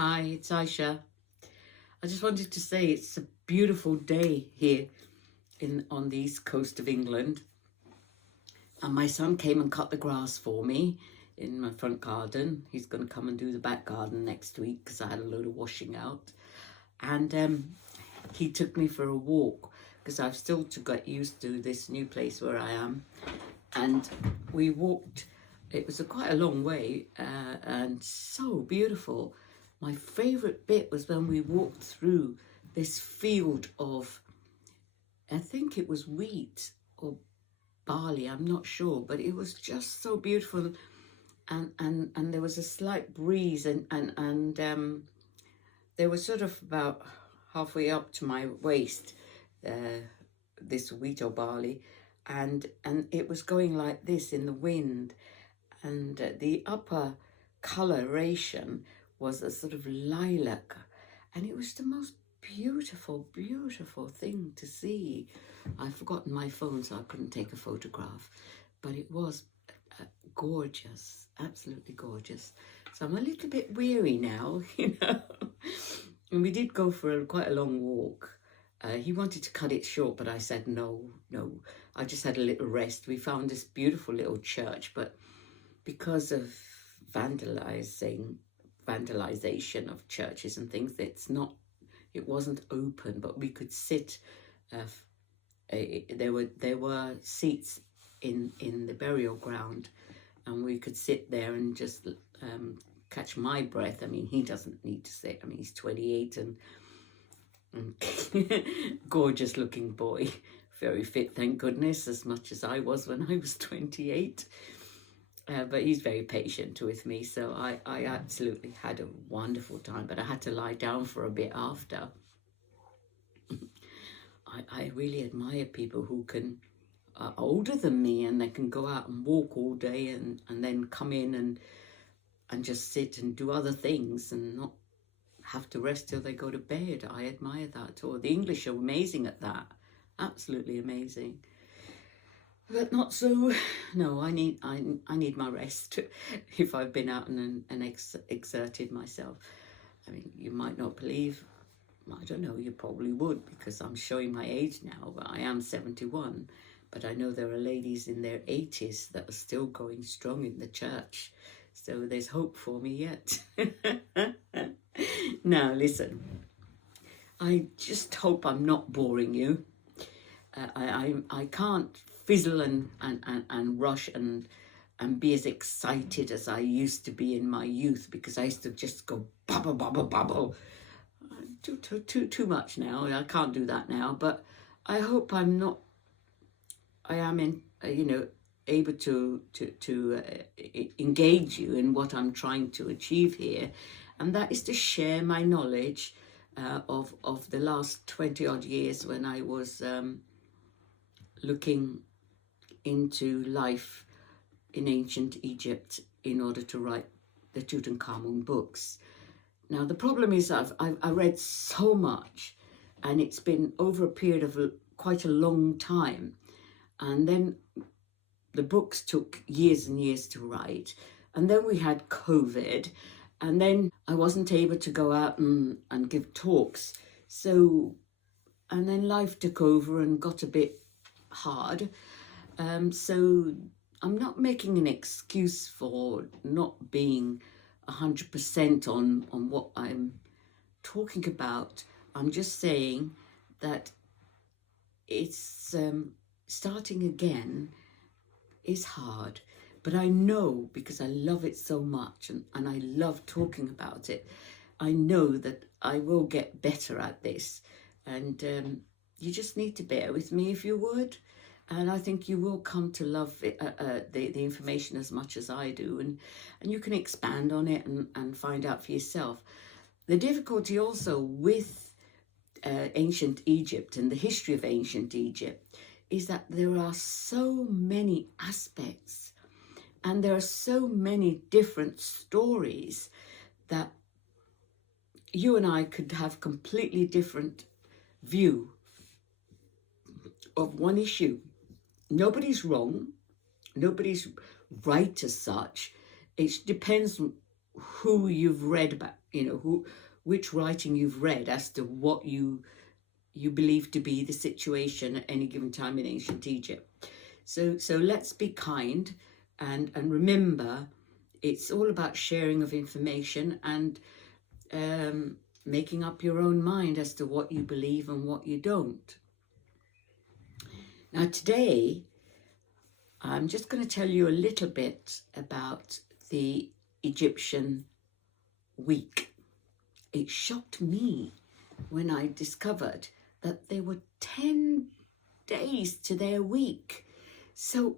Hi, it's Aisha. I just wanted to say it's a beautiful day here on the east coast of England. And my son came and cut the grass for me in my front garden. He's going to come and do the back garden next week because I had a load of washing out. And he took me for a walk because I've still to get used to this new place where I am. And we walked. It was quite a long way and so beautiful. My favourite bit was when we walked through this field of, I think it was wheat or barley, I'm not sure, but it was just so beautiful. And there was a slight breeze and there was sort of about halfway up to my waist, this wheat or barley, and it was going like this in the wind, and the upper coloration was a sort of lilac, and it was the most beautiful thing to see. I've forgotten my phone, so I couldn't take a photograph, but it was gorgeous, absolutely gorgeous. So I'm a little bit weary now, And we did go for quite a long walk. He wanted to cut it short, but I said no. I just had a little rest. We found this beautiful little church, but because of vandalization of churches and things, it wasn't open, but we could sit. There were seats in the burial ground, and we could sit there and just catch my breath. I mean, he doesn't need to sit. I mean, he's 28 and gorgeous looking boy, very fit, thank goodness, as much as I was when I was 28. But he's very patient with me, so I absolutely had a wonderful time, but I had to lie down for a bit after. I really admire people who are older than me and they can go out and walk all day and then come in and just sit and do other things and not have to rest till they go to bed. I admire that. Or the English are amazing at that, absolutely amazing. But not so. No, I need my rest if I've been out and exerted myself. I mean, you might not believe, I don't know, you probably would, because I'm showing my age now, but I am 71. But I know there are ladies in their 80s that are still going strong in the church. So there's hope for me yet. Now, listen, I just hope I'm not boring you. I can't fizzle and rush and be as excited as I used to be in my youth, because I used to just go bubble. Too much now. I can't do that now, but I hope I am able to engage you in what I'm trying to achieve here, and that is to share my knowledge of the last 20 odd years when I was looking into life in ancient Egypt in order to write the Tutankhamun books. Now, the problem is I read so much, and it's been over a period of quite a long time. And then the books took years and years to write. And then we had COVID. And then I wasn't able to go out and give talks. So, and then life took over and got a bit hard. So I'm not making an excuse for not being 100% on what I'm talking about. I'm just saying that it's starting again is hard, but I know, because I love it so much and I love talking about it, I know that I will get better at this, and you just need to bear with me if you would. And I think you will come to love it, the information as much as I do, and you can expand on it and find out for yourself. The difficulty also with ancient Egypt and the history of ancient Egypt is that there are so many aspects and there are so many different stories that you and I could have completely different view of one issue. Nobody's wrong, nobody's right as such. It depends who you've read about, which writing you've read as to what you believe to be the situation at any given time in ancient Egypt. So let's be kind and remember, it's all about sharing of information and making up your own mind as to what you believe and what you don't. Now today, I'm just going to tell you a little bit about the Egyptian week. It shocked me when I discovered that there were 10 days to their week. So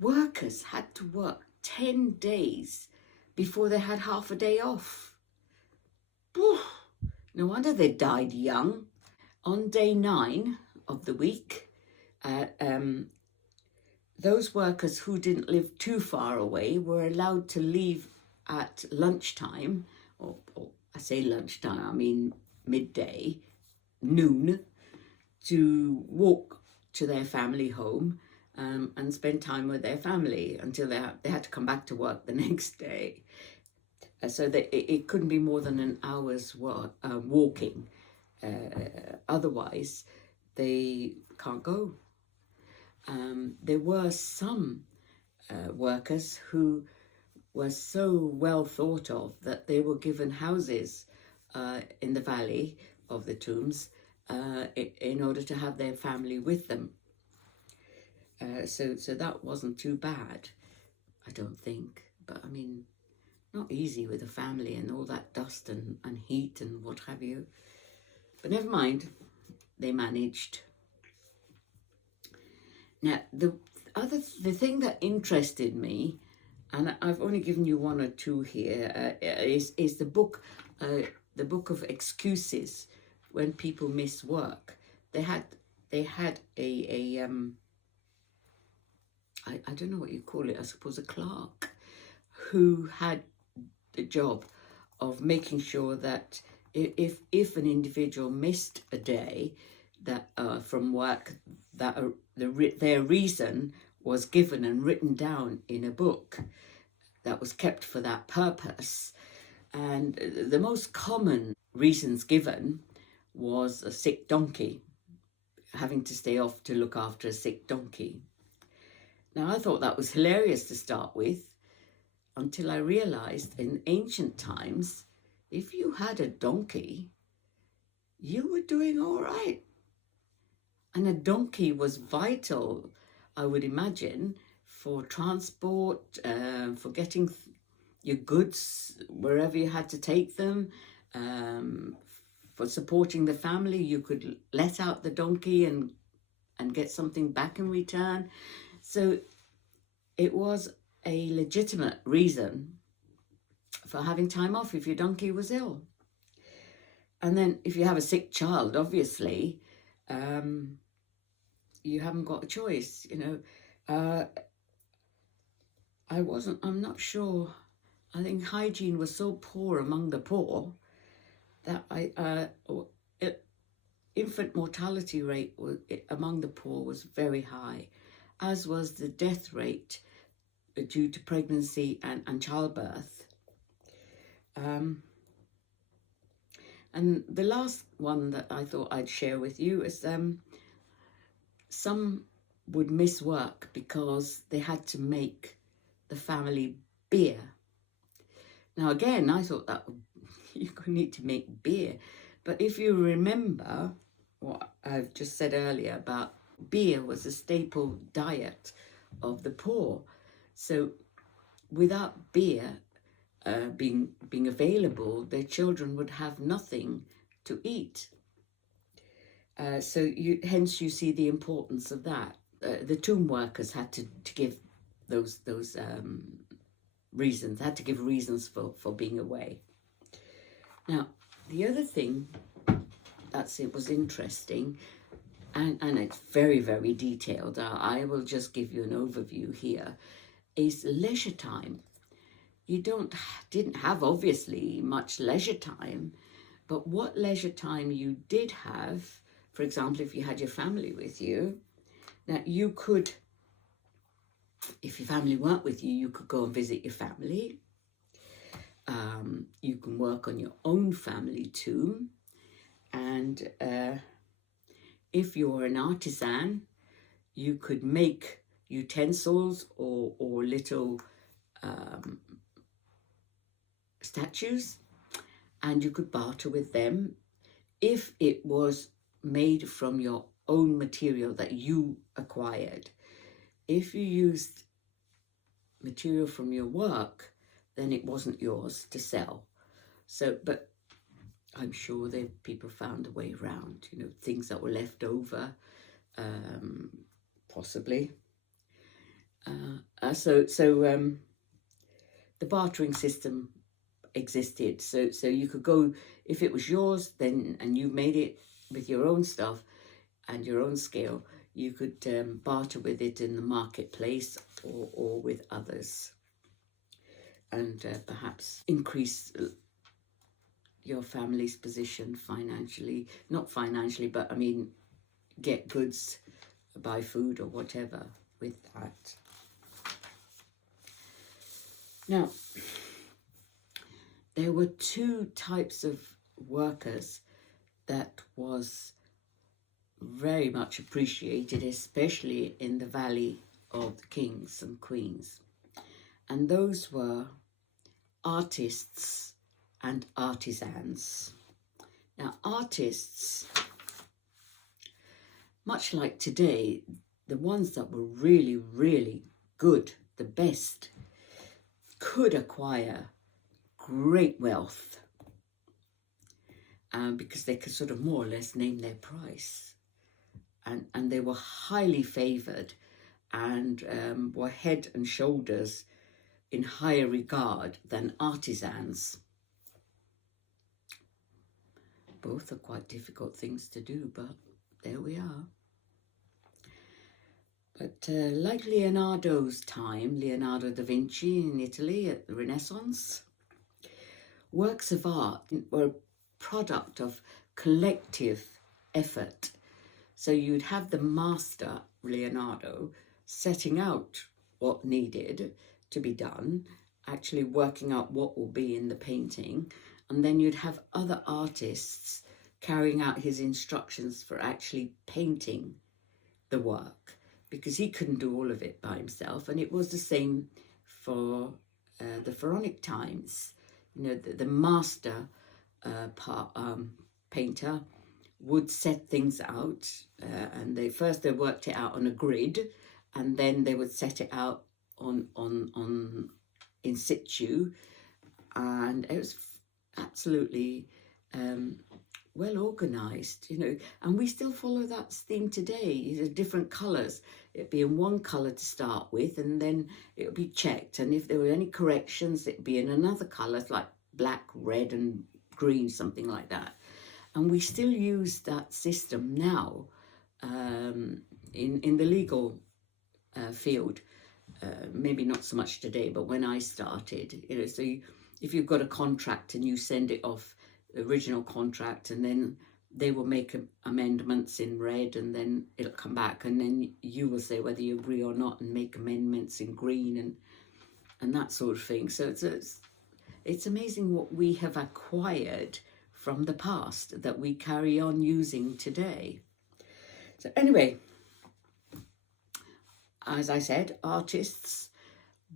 workers had to work 10 days before they had half a day off. No wonder they died young. On day 9 of the week, those workers who didn't live too far away were allowed to leave at lunchtime, or I say lunchtime, I mean midday, noon, to walk to their family home and spend time with their family until they had to come back to work the next day. So that it couldn't be more than an hour's walking. Otherwise, they can't go. There were some workers who were so well thought of that they were given houses in the valley of the tombs in order to have their family with them. So that wasn't too bad, I don't think. But I mean, not easy with a family and all that dust and heat and what have you. But never mind, they managed. Now, the thing that interested me, and I've only given you one or two here, is the book of excuses when people miss work. They had a I don't know what you call it, I suppose a clerk, who had the job of making sure that if an individual missed a day that from work, that their reason was given and written down in a book that was kept for that purpose. And the most common reasons given was a sick donkey, having to stay off to look after a sick donkey. Now, I thought that was hilarious to start with, until I realized in ancient times, if you had a donkey, you were doing all right. And a donkey was vital, I would imagine, for transport, for getting your goods wherever you had to take them, for supporting the family. You could let out the donkey and get something back in return. So it was a legitimate reason for having time off if your donkey was ill. And then if you have a sick child, obviously, you haven't got a choice, I'm not sure. I think hygiene was so poor among the poor that infant mortality rate among the poor was very high, as was the death rate due to pregnancy and childbirth. And the last one that I thought I'd share with you is some would miss work because they had to make the family beer. Now again, I thought that you need to make beer. But if you remember what I've just said earlier about beer was a staple diet of the poor. So without beer being available, their children would have nothing to eat. So hence you see the importance of that. The tomb workers had to give those reasons, had to give reasons for being away. Now, the other thing it was interesting, and it's very, very detailed, I will just give you an overview here, is leisure time. You didn't have, obviously, much leisure time, but what leisure time you did have, for example, if you had your family with you, that you could, if your family weren't with you, you could go and visit your family. You can work on your own family tomb, and if you're an artisan, you could make utensils or little statues, and you could barter with them if it was made from your own material that you acquired. If you used material from your work, then it wasn't yours to sell. So, but I'm sure that people found a way around, you know, things that were left over, possibly. The bartering system existed. So you could go, if it was yours, then, and you made it with your own stuff and your own skill, you could barter with it in the marketplace or with others, and perhaps increase your family's position financially. Not financially, but I mean, get goods, buy food or whatever with that. Now, there were two types of workers that was very much appreciated, especially in the Valley of the Kings and Queens. And those were artists and artisans. Now, artists, much like today, the ones that were really, really good, the best, could acquire great wealth because they could sort of more or less name their price. And they were highly favoured and were head and shoulders in higher regard than artisans. Both are quite difficult things to do, but there we are. But like Leonardo's time, Leonardo da Vinci in Italy at the Renaissance, works of art were a product of collective effort. So you'd have the master, Leonardo, setting out what needed to be done, actually working out what will be in the painting, and then you'd have other artists carrying out his instructions for actually painting the work, because he couldn't do all of it by himself. And it was the same for the Pharaonic times. You know, the master painter would set things out, and they worked it out on a grid, and then they would set it out on in situ, and it was absolutely well organized, you know. And we still follow that theme today. Different colors. It'd be in one color to start with, and then it would be checked, and if there were any corrections, it'd be in another color, like black, red and green, something like that. And we still use that system now in the legal field. Maybe not so much today, but when I started, you know, so if you've got a contract and you send it off, the original contract, and then they will make amendments in red, and then it'll come back, and then you will say whether you agree or not and make amendments in green and that sort of thing. So it's amazing what we have acquired from the past that we carry on using today. So anyway, as I said, artists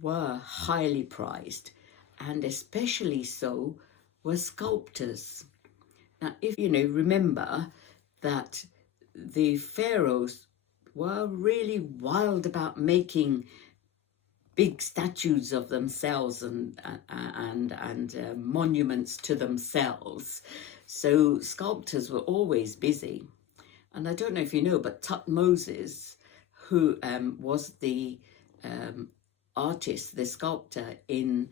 were highly prized, and especially so were sculptors. Now, if you know, remember that the pharaohs were really wild about making big statues of themselves and monuments to themselves. So sculptors were always busy. And I don't know if you know, but Tutmosis, who was the artist, the sculptor in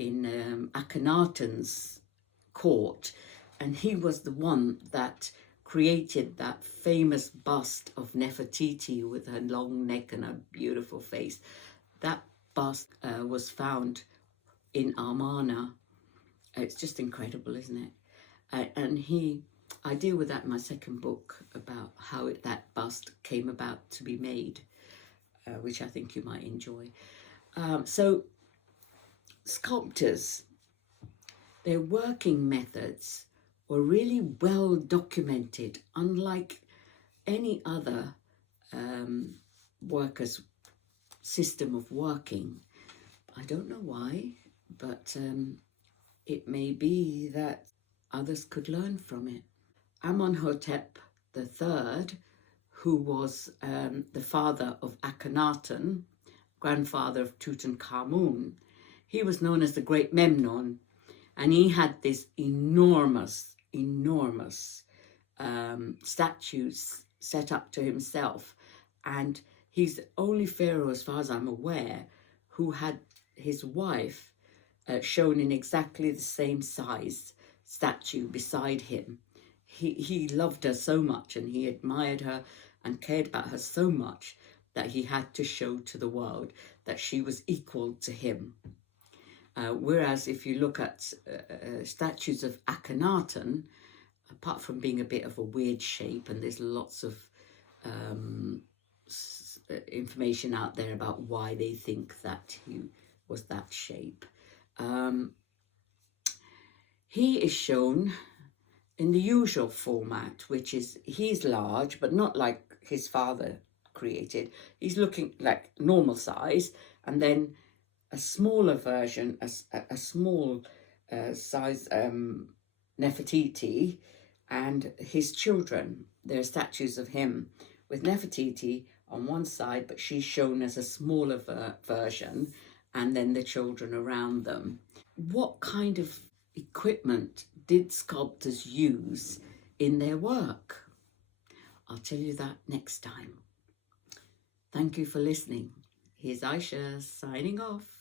Akhenaten's court, and he was the one that created that famous bust of Nefertiti with her long neck and her beautiful face. That bust was found in Amarna. It's just incredible, isn't it? And I deal with that in my second book about how that bust came about to be made, which I think you might enjoy. So sculptors their working methods were really well documented, unlike any other workers' system of working. I don't know why, but it may be that others could learn from it. Amenhotep III, who was the father of Akhenaten, grandfather of Tutankhamun, he was known as the Great Memnon, and he had this enormous statues set up to himself, and he's the only pharaoh, as far as I'm aware, who had his wife shown in exactly the same size statue beside him. He loved her so much, and he admired her and cared about her so much that he had to show to the world that she was equal to him. Whereas if you look at statues of Akhenaten, apart from being a bit of a weird shape, and there's lots of information out there about why they think that he was that shape, he is shown in the usual format, which is he's large, but not like his father created. He's looking like normal size, and then a smaller version, a small size Nefertiti, and his children. There are statues of him with Nefertiti on one side, but she's shown as a smaller version, and then the children around them. What kind of equipment did sculptors use in their work? I'll tell you that next time. Thank you for listening. Here's Aisha signing off.